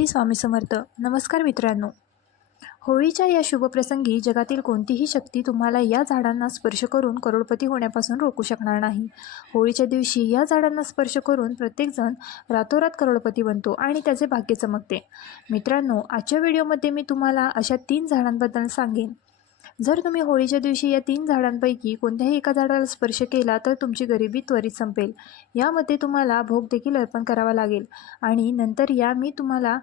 श्री स्वामी समर्थ. नमस्कार मित्रांनो. होळीच्या या शुभप्रसंगी जगातील कोणतीही शक्ती तुम्हाला या झाडांना स्पर्श करून करोडपती होण्यापासून रोखू शकणार नाही. होळीच्या दिवशी या झाडांना स्पर्श करून प्रत्येकजण रातोरात करोडपती बनतो आणि त्याचे भाग्य चमकते. मित्रांनो आजच्या व्हिडिओमध्ये मी तुम्हाला अशा तीन झाडांबद्दल सांगेन. जर तुम्ही होळीच्या दिवशी या तीन झाडांपैकी कोणत्याही एका झाडाला स्पर्श केला तर तुमची गरिबी त्वरित संपेल. यामध्ये तुम्हाला भोग देखील अर्पण करावा लागेल. आणि नंतर या मी तुम्हाला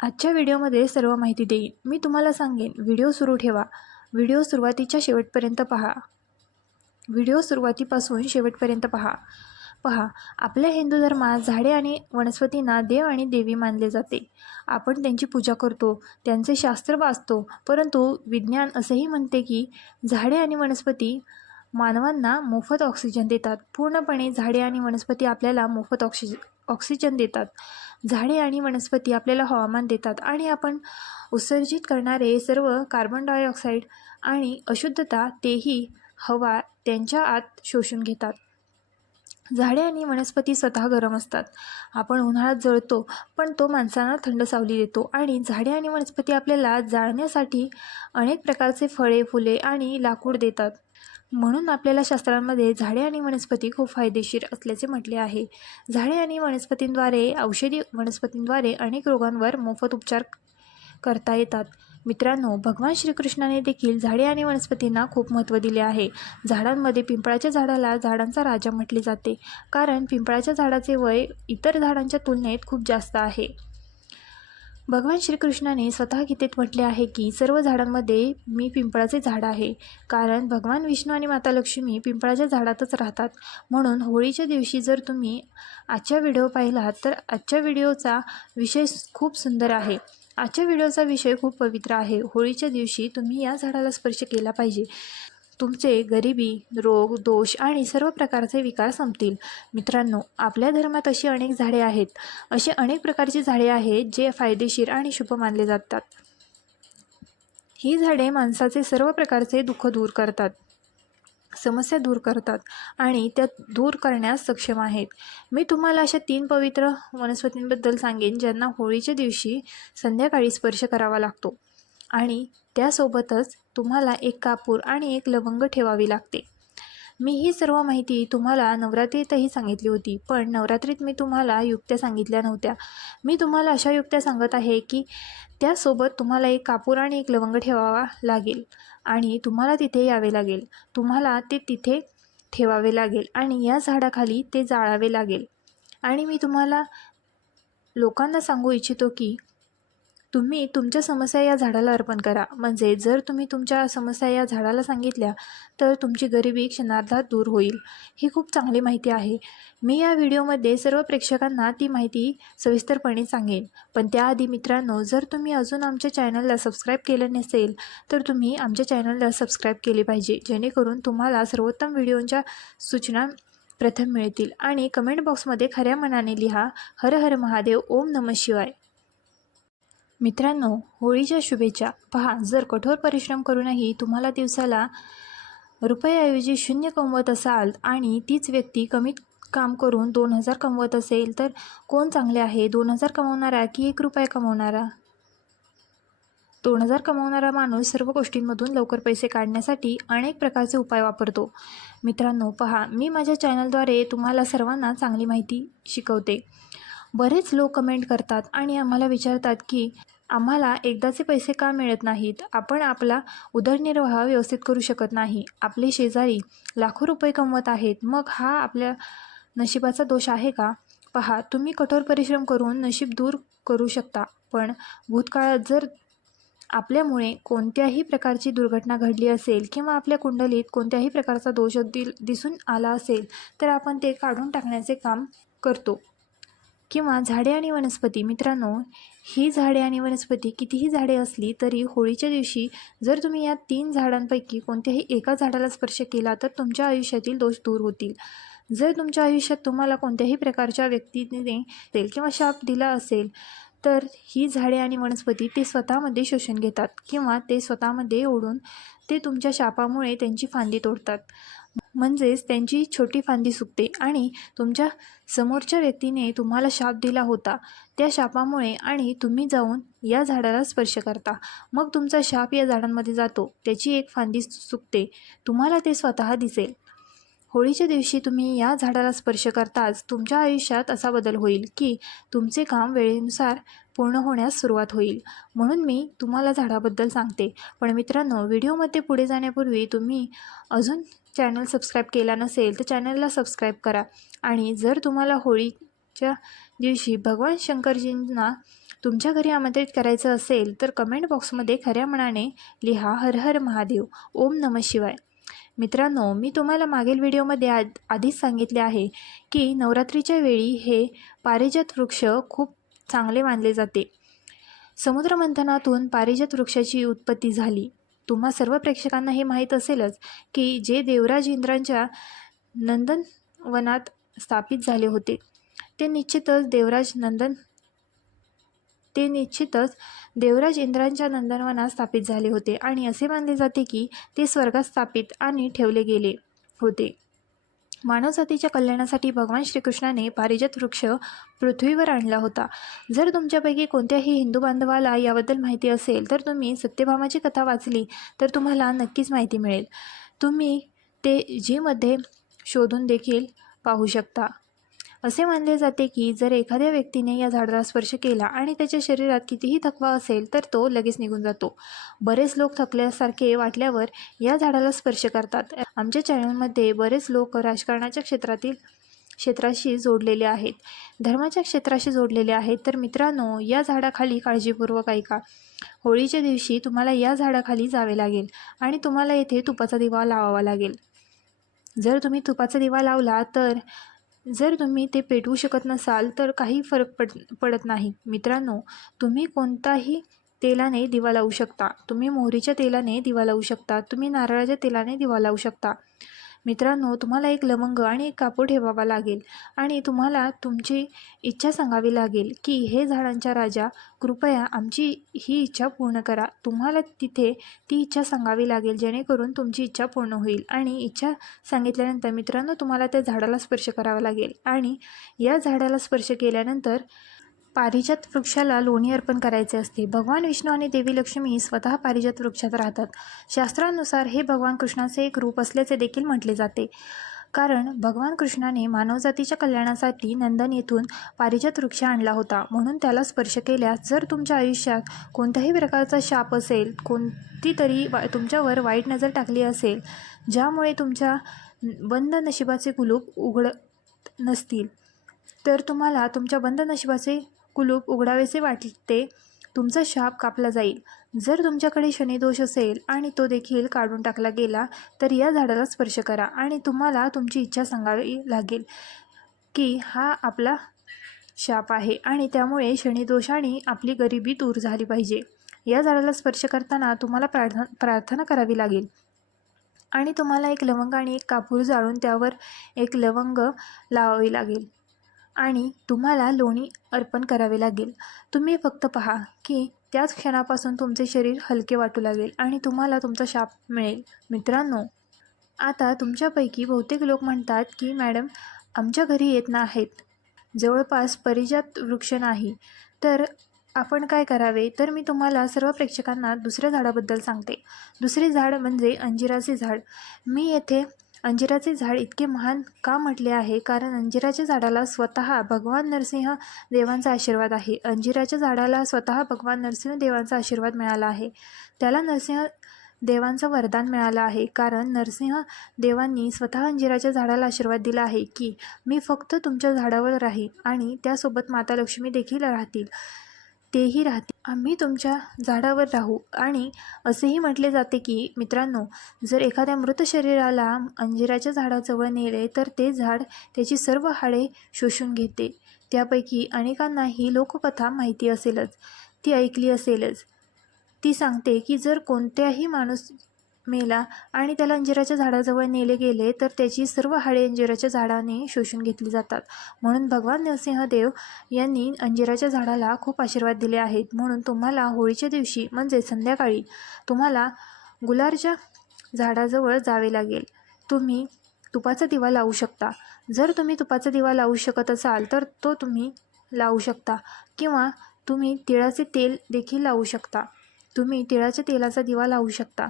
आजच्या व्हिडिओमध्ये सर्व माहिती देईन. मी तुम्हाला सांगेन व्हिडिओ सुरू ठेवा. व्हिडिओ सुरुवातीच्या शेवटपर्यंत पहा. व्हिडिओ सुरुवातीपासून शेवटपर्यंत पहा. पहा आपल्या हिंदू धर्मात झाडे आणि वनस्पतींना देव आणि देवी मानले जाते. आपण त्यांची पूजा करतो त्यांचे शास्त्र वाचतो परंतु विज्ञान असंही म्हणते की झाडे आणि वनस्पती मानवांना मोफत ऑक्सिजन देतात. पूर्णपणे झाडे आणि वनस्पती आपल्याला मोफत ऑक्सिज ऑक्सिजन देतात. झाडे आणि वनस्पती आपल्याला हवामान देतात आणि आपण उत्सर्जित करणारे सर्व कार्बन डायऑक्साईड आणि अशुद्धता तेही हवा त्यांच्या आत शोषून घेतात. झाडे आणि वनस्पती स्वतः गरम असतात. आपण उन्हाळ्यात जळतो पण तो माणसांना थंड सावली देतो आणि झाडे आणि वनस्पती आपल्याला जाळण्यासाठी अनेक प्रकारचे फळे फुले आणि लाकूड देतात. म्हणून आपल्याला शास्त्रांमध्ये झाडे आणि वनस्पती खूप फायदेशीर असल्याचे म्हटले आहे. झाडे आणि वनस्पतींद्वारे औषधी वनस्पतींद्वारे अनेक रोगांवर मोफत उपचार करता येतात. मित्रांनो भगवान श्रीकृष्णाने देखील झाडे आणि वनस्पतींना खूप महत्त्व दिले आहे. झाडांमध्ये पिंपळाच्या झाडाला झाडांचा राजा म्हटले जाते कारण पिंपळाच्या झाडाचे वय इतर झाडांच्या तुलनेत खूप जास्त आहे. भगवान श्रीकृष्णाने स्वतः गीतेत म्हटले आहे की सर्व झाडांमध्ये मी पिंपळाचे झाड आहे कारण भगवान विष्णू आणि माता लक्ष्मी पिंपळाच्या झाडातच राहतात. म्हणून होळीच्या दिवशी जर तुम्ही आजच्या व्हिडिओ पाहिलात तर आजच्या व्हिडिओचा विषय खूप सुंदर आहे. आजच्या व्हिडिओचा विषय खूप पवित्र आहे. होळीच्या दिवशी तुम्ही या झाडाला स्पर्श केला पाहिजे. तुमचे गरिबी रोग दोष आणि सर्व प्रकारचे विकार संपतील. मित्रांनो आपल्या धर्मात अशी अनेक झाडे आहेत. असे अनेक प्रकारची झाडे आहेत जे फायदेशीर आणि शुभ मानले जातात. ही झाडे माणसाचे सर्व प्रकारचे दुःख दूर करतात. समस्या दूर करतात आणि त्या दूर करण्यास सक्षम आहेत. मी तुम्हाला अशा तीन पवित्र वनस्पतींबद्दल सांगेन ज्यांना होळीच्या दिवशी संध्याकाळी स्पर्श करावा लागतो. आणि त्यासोबतच तुम्हाला एक कापूर आणि एक लवंग ठेवावी लागते. मी ही सर्व माहिती तुम्हाला नवरात्रीतही सांगितली होती पण नवरात्रीत मी तुम्हाला युक्त्या सांगितल्या नव्हत्या. मी तुम्हाला अशा युक्त्या सांगत आहे की त्यासोबत तुम्हाला एक कापूर आणि एक लवंग ठेवावा लागेल आणि तुम्हाला तिथे यावे लागेल. तुम्हाला ते तिथे ठेवावे लागेल आणि या झाडाखाली ते जाळावे लागेल. आणि मी तुम्हाला लोकांना सांगू इच्छितो की तुम्ही तुमच्या समस्या या झाडाला अर्पण करा. म्हणजे जर तुम्ही तुमच्या समस्या या झाडाला सांगितल्या तर तुमची गरिबी क्षणार्धात दूर होईल. ही खूप चांगली माहिती आहे. मी या व्हिडिओमध्ये सर्व प्रेक्षकांना ती माहिती सविस्तरपणे सांगेन. पण त्याआधी मित्रांनो जर तुम्ही अजून आमच्या चॅनलला सबस्क्राईब केलं नसेल तर तुम्ही आमच्या चॅनलला सबस्क्राईब केले पाहिजे. जेणेकरून तुम्हाला सर्वोत्तम व्हिडिओंच्या सूचना प्रथम मिळतील. आणि कमेंट बॉक्समध्ये खऱ्या मनाने लिहा हर हर महादेव ओम नम शिवाय. मित्रांनो होळीच्या शुभेच्छा. पहा जर कठोर परिश्रम करूनही तुम्हाला दिवसाला रुपयाऐवजी शून्य कमवत असाल आणि तीच व्यक्ती कमीत काम करून दोन हजार कमवत असेल तर कोण चांगले आहे? दोन हजार कमवणारा की एक रुपया कमवणारा? दोन हजार कमवणारा माणूस सर्व गोष्टींमधून लवकर पैसे काढण्यासाठी अनेक प्रकारचे उपाय वापरतो. मित्रांनो पहा मी माझ्या चॅनलद्वारे तुम्हाला सर्वांना चांगली माहिती शिकवते. बरेच लोक कमेंट करतात आणि आम्हाला विचारतात की आम्हाला एकदाचे पैसे का मिळत नाहीत? आपण आपला उदरनिर्वाह व्यवस्थित करू शकत नाही. आपले शेजारी लाखो रुपये कमवत आहेत. मग हा आपल्या नशिबाचा दोष आहे का? पहा तुम्ही कठोर परिश्रम करून नशीब दूर करू शकता. पण भूतकाळात जर आपल्यामुळे कोणत्याही प्रकारची दुर्घटना घडली असेल किंवा आपल्या कुंडलीत कोणत्याही प्रकारचा दोष दिसून आला असेल तर आपण ते काढून टाकण्याचे काम करतो. किंवा झाडे आणि वनस्पती मित्रांनो ही झाडे आणि वनस्पती कितीही झाडे असली तरी होळीच्या दिवशी जर तुम्ही या तीन झाडांपैकी कोणत्याही एका झाडाला स्पर्श केला तर तुमच्या आयुष्यातील दोष दूर होतील. जर तुमच्या आयुष्यात तुम्हाला कोणत्याही प्रकारच्या व्यक्तीने तेल किंवा शाप दिला असेल तर ही झाडे आणि वनस्पती ते स्वतःमध्ये शोषण घेतात किंवा ते स्वतःमध्ये ओढून ते तुमच्या शापामुळे त्यांची फांदी तोडतात. म्हणजेच त्यांची छोटी फांदी सुकते आणि तुमच्या समोरच्या व्यक्तीने तुम्हाला शाप दिला होता. त्या शापामुळे आणि तुम्ही जाऊन या झाडाला स्पर्श करता. मग तुमचा शाप या झाडांमध्ये जातो. त्याची एक फांदी सुकते. तुम्हाला ते स्वतः दिसेल. होळीच्या दिवशी तुम्ही या झाडाला स्पर्श करताच तुमच्या आयुष्यात असा बदल होईल की तुमचे काम वेळेनुसार पूर्ण होण्यास सुरुवात होईल. म्हणून मी तुम्हाला झाडाबद्दल सांगते. पण मित्रांनो व्हिडिओमध्ये पुढे जाण्यापूर्वी तुम्ही अजून चॅनल सबस्क्राईब केला नसेल तर चॅनलला सबस्क्राईब करा. आणि जर तुम्हाला होळीच्या दिवशी भगवान शंकरजींना तुमच्या घरी आमंत्रित करायचं असेल तर कमेंट बॉक्समध्ये खऱ्या मनाने लिहा हर हर महादेव. ओम नम शिवाय. मित्रांनो मी तुम्हाला मागील व्हिडिओमध्ये आद आधीच सांगितले आहे की नवरात्रीच्या वेळी हे पारिजात वृक्ष खूप चांगले मानले जाते. समुद्रमंथनातून पारिजात वृक्षाची उत्पत्ती झाली. तुम्हा सर्व प्रेक्षकांना हे माहीत असेलच की जे देवराज इंद्रांच्या नंदनवनात स्थापित झाले होते ते निश्चितच देवराज नंदन ते निश्चितच देवराज इंद्रांच्या नंदनवनात स्थापित झाले होते आणि असे मानले जाते की ते स्वर्गात स्थापित आणि ठेवले गेले होते. मानवजातीच्या कल्याणासाठी भगवान श्रीकृष्णाने पारिजात वृक्ष पृथ्वीवर आणला होता. जर तुमच्यापैकी कोणत्याही हिंदू बांधवाला याबद्दल माहिती असेल तर तुम्ही सत्यभामाची कथा वाचली तर तुम्हाला नक्कीच माहिती मिळेल. तुम्ही ते जीमध्ये शोधून देखील पाहू शकता. असे मानले जाते की जर एखाद्या व्यक्तीने या झाडाला स्पर्श केला आणि त्याच्या शरीरात कितीही थकवा असेल तर तो लगेच निघून जातो. बरेच लोक थकल्यासारखे वाटल्यावर या झाडाला स्पर्श करतात. आमच्या चॅनलमध्ये बरेच लोक राजकारणाच्या क्षेत्रातील क्षेत्राशी जोडलेले आहेत. धर्माच्या क्षेत्राशी जोडलेले आहेत. तर मित्रांनो या झाडाखाली काळजीपूर्वक ऐका. होळीच्या दिवशी तुम्हाला या झाडाखाली जावे लागेल आणि तुम्हाला येथे तुपाचा दिवा लावावा लागेल. जर तुम्ही तुपाचा दिवा लावला तर जर तुम्ही ते पेटवू शकत नसाल तर काही फरक पड पडत नाही. मित्रांनो तुम्ही कोणताही तेलाने दिवा लावू शकता. तुम्ही मोहरीच्या तेलाने दिवा लावू शकता. तुम्ही नारळाच्या तेलाने दिवा लावू शकता. मित्रांनो तुम्हाला एक लवंग आणि एक कापूर ठेवावा लागेल आणि तुम्हाला तुमची इच्छा सांगावी लागेल की हे झाडांच्या राजा कृपया आमची ही इच्छा पूर्ण करा. तुम्हाला तिथे ती इच्छा सांगावी लागेल जेणेकरून तुमची इच्छा पूर्ण होईल. आणि इच्छा सांगितल्यानंतर मित्रांनो तुम्हाला त्या झाडाला स्पर्श करावा लागेल. आणि या झाडाला स्पर्श केल्यानंतर पारिजात वृक्षाला लोणी अर्पण करायचे असते. भगवान विष्णू आणि देवी लक्ष्मी स्वतः पारिजात वृक्षात राहतात. शास्त्रानुसार हे भगवान कृष्णाचे एक रूप असल्याचे देखील म्हटले जाते. कारण भगवान कृष्णाने मानवजातीच्या कल्याणासाठी नंदन येथून पारिजात वृक्ष आणला होता. म्हणून त्याला स्पर्श केल्यास जर तुमच्या आयुष्यात कोणत्याही प्रकारचा शाप असेल कोणती तरी वा तुमच्यावर वाईट नजर टाकली असेल ज्यामुळे तुमच्या बंद नशिबाचे कुलूप उघडत नसतील तर तुम्हाला तुमच्या बंद नशिबाचे कुलूप उघडावेसे वाटते तुमचा शाप कापला जाईल. जर तुमच्याकडे शनिदोष असेल आणि तो देखील काढून टाकला गेला तर या झाडाला स्पर्श करा आणि तुम्हाला तुमची इच्छा सांगावी लागेल की हा आपला शाप आहे आणि त्यामुळे शनिदोषाने आपली गरिबी दूर झाली पाहिजे. या झाडाला स्पर्श करताना तुम्हाला प्रार्थना प्रार्थना करावी लागेल. आणि तुम्हाला एक लवंग आणि एक कापूर जाळून त्यावर एक लवंग लावावी लागेल. आणि तुम्हाला लोणी अर्पण करावे लागेल. तुम्ही फक्त पहा की त्याच क्षणापासून तुमचे शरीर हलके वाटू लागेल आणि तुम्हाला तुमचा शाप मिळेल. मित्रांनो आता तुमच्यापैकी बहुतेक लोक म्हणतात की मॅडम आमच्या घरी येत नाहीत. जवळपास परिजात वृक्ष नाही. तर आपण काय करावे तर मी तुम्हाला सर्व प्रेक्षकांना दुसऱ्या झाडाबद्दल सांगते. दुसरे झाड म्हणजे अंजिराचे झाड. मी येथे अंजिराचे झाड इतके महान का म्हटले आहे? कारण अंजिराच्या झाडाला स्वतः भगवान नरसिंह देवांचा आशीर्वाद आहे. अंजिराच्या झाडाला स्वतः भगवान नरसिंह देवांचा आशीर्वाद मिळाला आहे. त्याला नरसिंह देवांचं वरदान मिळालं आहे. कारण नरसिंह देवांनी स्वतः अंजिराच्या झाडाला आशीर्वाद दिला आहे की मी फक्त तुमच्या झाडावर राहीन आणि त्यासोबत माता लक्ष्मी देखील राहतील. तेही राहतील. आम्ही तुमच्या झाडावर राहू. आणि असेही म्हटले जाते की मित्रांनो जर एखाद्या मृत शरीराला अंजिराच्या झाडाजवळ नेले तर ते झाड त्याची सर्व हाडे शोषून घेते. त्यापैकी अनेकांना ही लोककथा माहिती असेलच. ती ऐकली असेलच. ती सांगते की जर कोणत्याही माणूस मेला आणि त्याला अंजिराच्या झाडाजवळ नेले गेले तर त्याची सर्व हाडे अंजिराच्या झाडाने शोषून घेतली जातात. म्हणून भगवान नरसिंहदेव यांनी अंजिराच्या झाडाला खूप आशीर्वाद दिले आहेत. म्हणून तुम्हाला होळीच्या दिवशी म्हणजे संध्याकाळी तुम्हाला गुलारच्या झाडाजवळ जावे लागेल. तुम्ही तुपाचा दिवा लावू शकता. जर तुम्ही तुपाचा दिवा लावू शकत असाल तर तो तुम्ही लावू शकता किंवा तुम्ही तिळाचे तेल देखील लावू शकता. तुम्ही तिळाच्या तेलाचा दिवा लावू शकता.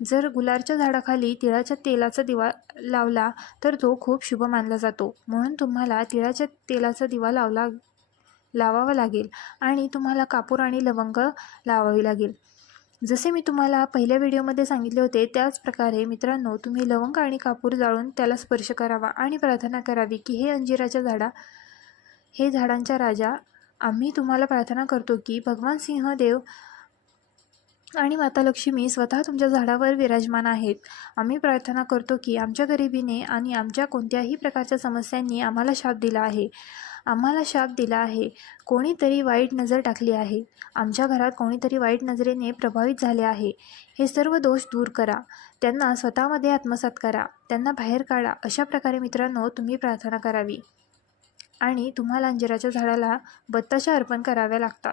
जर गुलारच्या झाडाखाली तिळाच्या तेलाचा दिवा लावला तर तो खूप शुभ मानला जातो. म्हणून तुम्हाला तिळाच्या तेलाचा दिवा लावला लावावा लागेल आणि तुम्हाला कापूर आणि लवंग लावावी लागेल. जसे मी तुम्हाला पहिल्या व्हिडिओमध्ये सांगितले होते त्याच प्रकारे मित्रांनो तुम्ही लवंग आणि कापूर जाळून त्याला स्पर्श करावा आणि प्रार्थना करावी की हे अंजिराच्या झाडा हे झाडांच्या राजा आम्ही तुम्हाला प्रार्थना करतो की भगवान सिंह देव आणि माता लक्ष्मी स्वतः तुमच्या झाडावर विराजमान आहेत. आम्ही प्रार्थना करतो की आमच्या गरिबीने आणि आमच्या कोणत्याही प्रकारच्या समस्यांनी आम्हाला शाप दिला आहे. आम्हाला शाप दिला आहे. कोणीतरी वाईट नजर टाकली आहे. आमच्या घरात कोणीतरी वाईट नजरेने प्रभावित झाले आहे. हे सर्व दोष दूर करा. त्यांना स्वतःमध्ये आत्मसात करा. त्यांना बाहेर काढा. अशा प्रकारे मित्रांनो तुम्ही प्रार्थना करावी. आणि तुम्हाला अंजिराच्या झाडाला बत्ताशा अर्पण कराव्या लागतात.